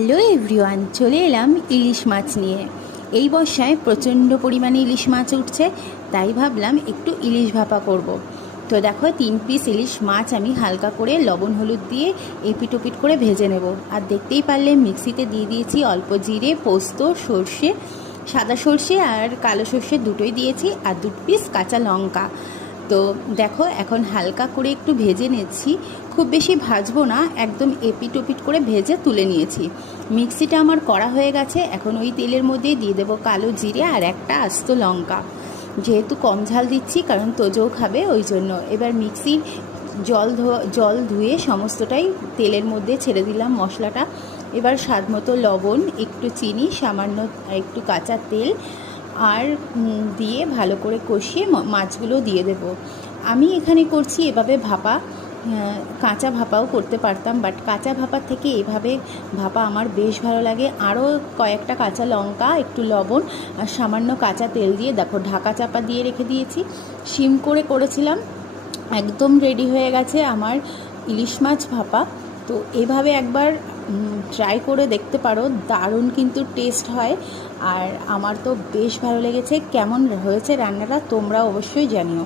Hello everyone, চলে এলাম ইলিশ মাছ নিয়ে। এই বর্ষায় প্রচণ্ড পরিমাণে ইলিশ মাছ উঠছে, তাই ভাবলাম একটু ইলিশ ভাপা করব। তো দেখো 3 পিস ইলিশ মাছ আমি হালকা করে লবণ হলুদ দিয়ে এপিট ওপিট করে ভেজে নেব। আর দেখতেই পারলে মিক্সিতে দিয়ে দিয়েছি অল্প জিরে, পোস্ত, সর্ষে, সাদা সর্ষে আর কালো সর্ষে দুটোই দিয়েছি, আর 2 পিস কাঁচা লঙ্কা। তো দেখো এখন হালকা করে একটু ভেজে নিচ্ছি, খুব বেশি ভাজবো না, একদম এপিট ওপিট করে ভেজে তুলে নিয়েছি। মিক্সিটা আমার করা হয়ে গেছে, এখন ওই তেলের মধ্যেই দিয়ে দেবো কালো জিরে আর একটা আস্ত লঙ্কা। যেহেতু কম ঝাল দিচ্ছি কারণ তোজও খাবে, ওই জন্য এবার মিক্সির জল ধুয়ে সমস্তটাই তেলের মধ্যে ছেড়ে দিলাম মশলাটা। এবার স্বাদ মতো লবণ, একটু চিনি, সামান্য একটু কাঁচা তেল আর দিয়ে ভালো করে কষিয়ে মাছগুলো দিয়ে দেব। আমি এখানে করছি এভাবে ভাপা, কাঁচা ভাপাও করতে পারতাম, বাট কাঁচা ভাপার থেকে এভাবে ভাপা আমার বেশ ভালো লাগে। আরও কয়েকটা কাঁচা লঙ্কা, একটু লবণ আর সামান্য কাঁচা তেল দিয়ে দেখো ঢাকা চাপা দিয়ে রেখে দিয়েছি। সিম করে করেছিলাম। একদম রেডি হয়ে গেছে আমার ইলিশ মাছ ভাপা। তো এভাবে একবার ট্রাই করে দেখতে পারো, দারুণ কিন্তু টেস্ট হয়। আর আমার তো বেশ ভালো লেগেছে। কেমন হয়েছে রান্নাটা তোমরা অবশ্যই জানিও।